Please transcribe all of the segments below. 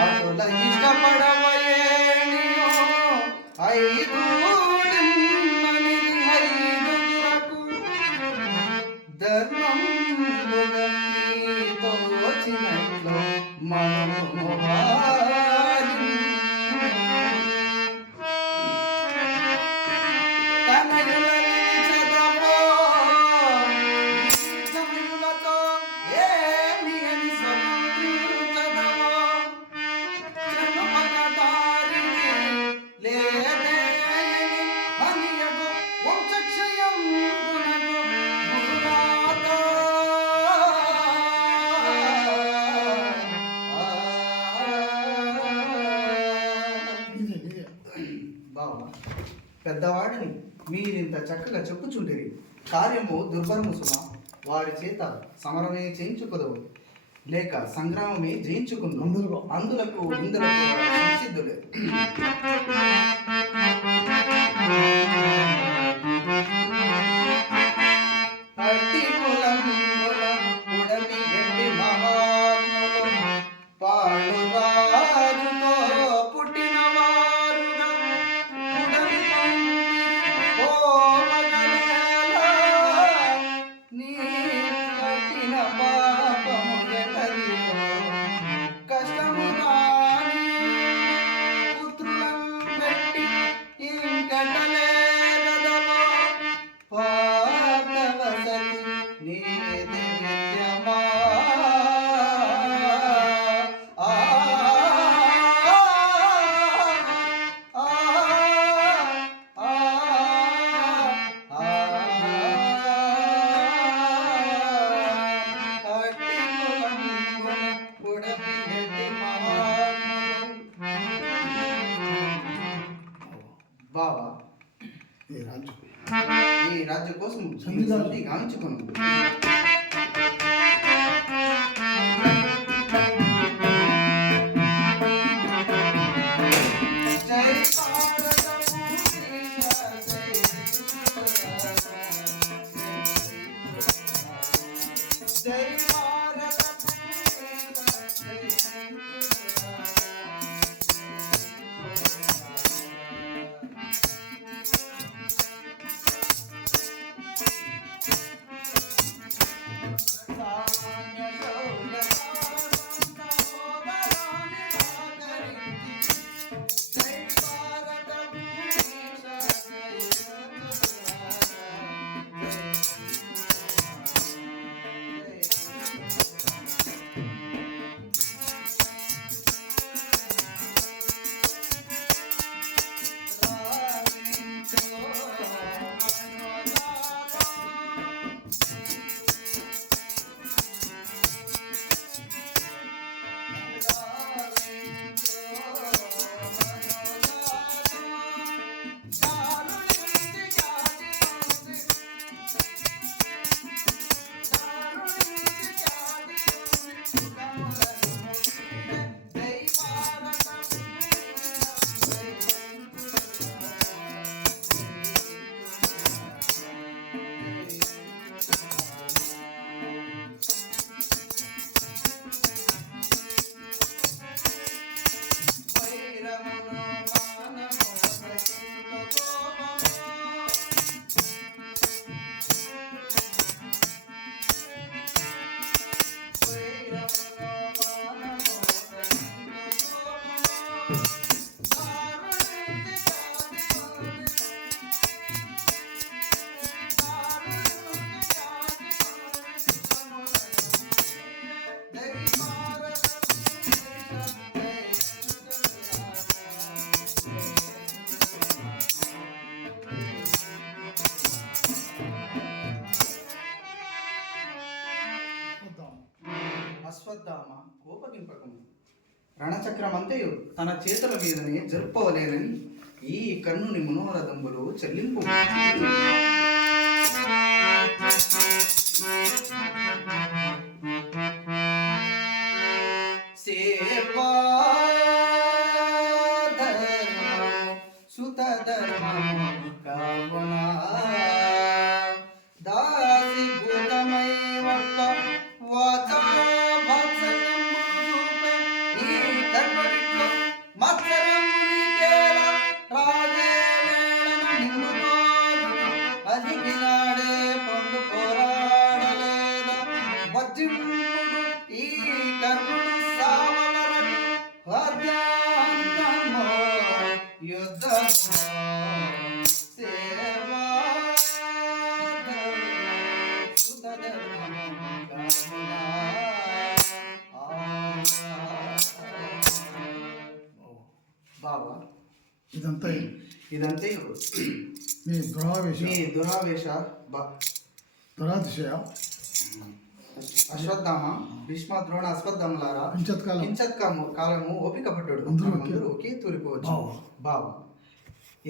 అటుల ఇష్టపడవయేనియో ఐదూడిమ్మని ఐదుగురకు ధర్మంబుగా నీతో వచ్చినట్లు మనము పెద్దవాడిని మీరింత చక్కగా చెప్పుచుండేది కార్యము దుర్భరము సుమ. వారి చేత సమరమే చేయించుకుదవు లేక సంగ్రామమే జయించుకుందు అందులకు ఇందులకు సంసిద్ధులే. బావా ఈ రాజ్యం కోసం సంధి గావించుకున్నాను. అశ్వత్థామ కోపగింపకము రణచక్రమంతయు తన చేతుల మీదనే జరుపవలేనని ఈ కన్నుని మనోరథంబులు చెల్లింపు. సేవా ధర్మము సుత ధర్మము కావునా దాసి భూతమై వాచా భక్స ఈ ధర్మ బావా ఇదంతా ఇదంతే మీ దురావేశ మీ దురావేశ దురాతిశయ అశ్వత్థామ భీష్మ ద్రోణ అశ్వత్థామలారా కించత్ కాలము ఓపిక పట్టుడు అందరూ ఒకే తూలిపోవచ్చు బావ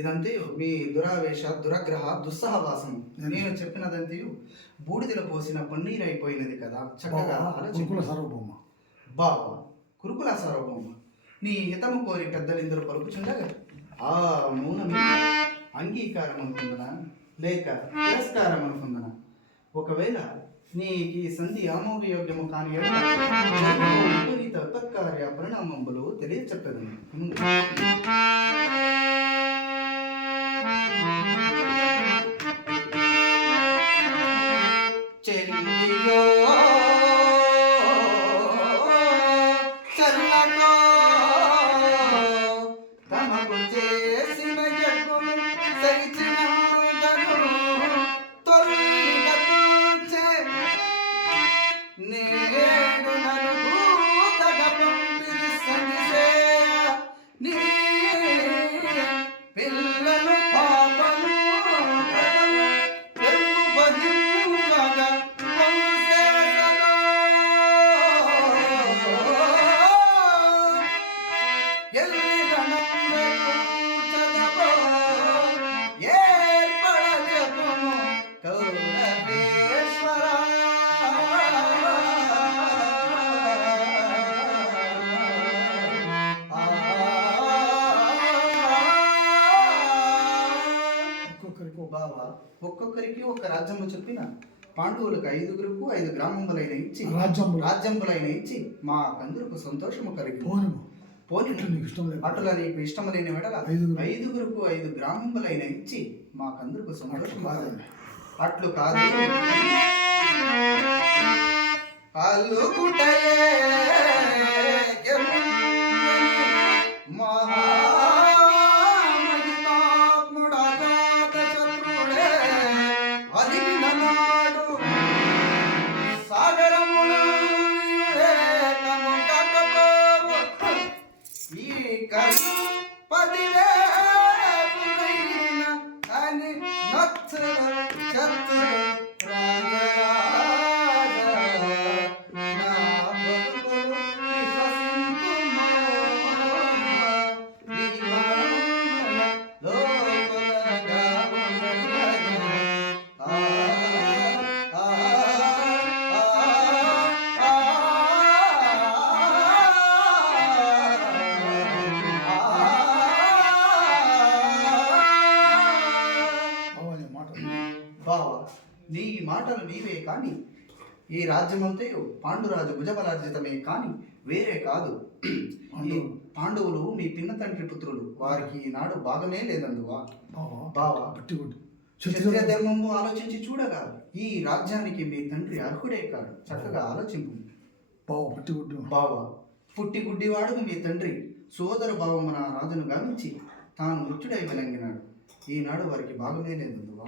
ఇదంతే మీ దురావేశ దురగ్రహ దుస్సహవాసం నేను చెప్పినదంతయు బూడిదలో పోసిన పన్నీరు అయిపోయినది కదా చక్కగా కురుకుల సార్వభౌమ బావ కురుకుల సార్వభౌమ నీ హితము కోరి పెద్దలిందరూ పలుకుచుండగా ఆ మౌనం అంగీకారం అనుకుందనా లేక తిరస్కారం అనుకుందనా ఒకవేళ నీకు ఈ సంధి ఆమోదయోగ్యము కాని విపరీత తత్కార్య పరిణామంబులు తెలియచెప్పదు చెల్లియో చల్లకో తమకు చేసిన జగ్గులు సైచినందను తొలిగతుంచే నేడు నలుగూతగ పంపిరి సందిసేయ నీ పిల్లలు పాపలు తెలుగు బహింగగా ఒక్కొక్కరికి ఒక రాజ్యము చెప్పిన పాండవులకు 5గురుకు 5 గ్రామములైన ఇచ్చి రాజ్యములైన ఇచ్చి మా కందులకు సంతోషము కలిగి పోని అటుల నీకు ఇష్టము లేని వెడల 5గురుకు 5 గ్రామములైన ఇచ్చి మా కందులకు సంతోషం కాదండి అట్లు కాదు నీ మాటలు నీవే కాని ఈ రాజ్యమంతయు పాండురాజు భుజబలార్జితమే కాని వేరే కాదు. ఈ పాండవులు మీ పిన్న తండ్రి పుత్రులు, వారికి ఈనాడు భాగమే లేదందువా బావా. క్షత్రియ ధర్మము ఆలోచించి చూడగా ఈ రాజ్యానికి మీ తండ్రి అర్హుడే కాడు. చక్కగా ఆలోచింపు బావా. పుట్టి గుడ్డివాడు మీ తండ్రి సోదర భావమున రాజును గావించి తాను మృత్యుడై వెలంగినాడు. ఈనాడు వారికి భాగమే లేదందువా.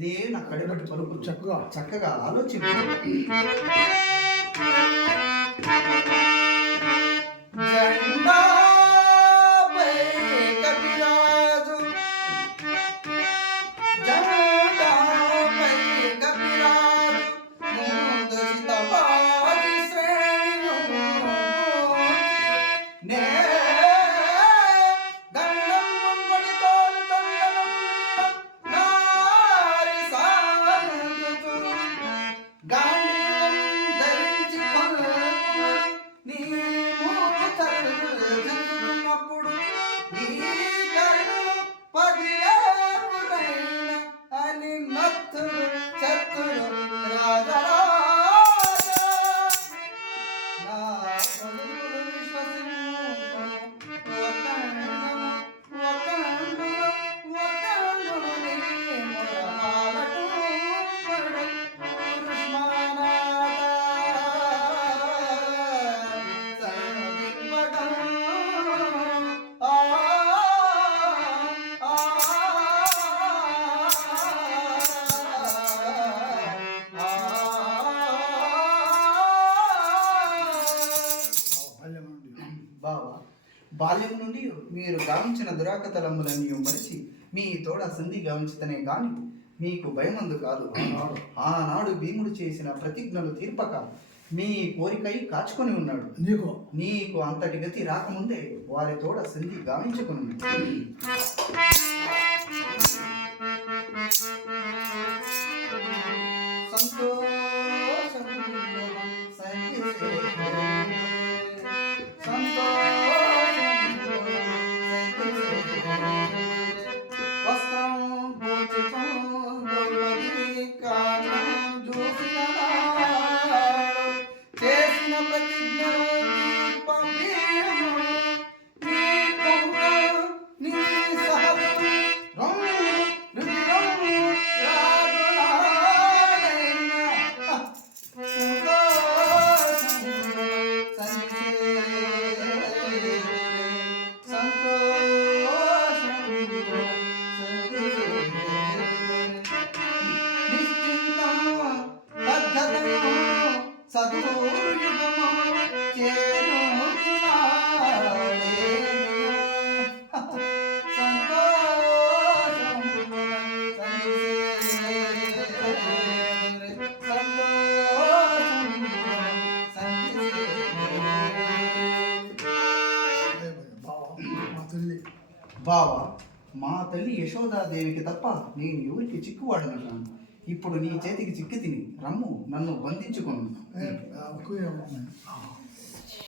ఇదే నా కడపటి పలుకు. చక్కగా చక్కగా ఆలోచించు. జెండాపై కపిరాజు, జెండాపై కపిరాజు, మూదచిత బాజి శ్రేణులు నే దండం ముంగడి తోలు తందనం నారి సానుతు గాంధీవం ధరించి కొలుపును నీ మూతలు జరుగుతున్నప్పుడు ఈ కరుడు 10 ఏళ్ళైన అని నత్తులు చత్తులు రాజరాజా నా పలుకులు విశ్వసింపు వతండును నీ మొరపాలటు పడు పురుష్మానాథ సన్నిధిపడం. ఆ ఆ బాల్యం నుండి బావా, బాల్యం నుండి మీరు గావించిన దురాకతలములన్నీ మరిచి మీ తోడ సంధి గావించుతనే గాని మీకు భయమందు కాదు. ఆనాడు భీముడు చేసిన ప్రతిజ్ఞలు తీర్పక మీ కోరికై కాచుకొని ఉన్నాడు. నీకు అంతటి గతి రాకముందే వారి తోడ సంధి గావించుకుని సంతోషం వస్త్రం చేసిన ప్రతిజ్ఞ నీ సహనం బావా, మా తల్లి యశోదాదేవికి తప్ప నేను ఎవరికి చిక్కువాడను కాను. ఇప్పుడు నీ చేతికి చిక్కి తిని రమ్ము, నన్ను బంధించుకొను.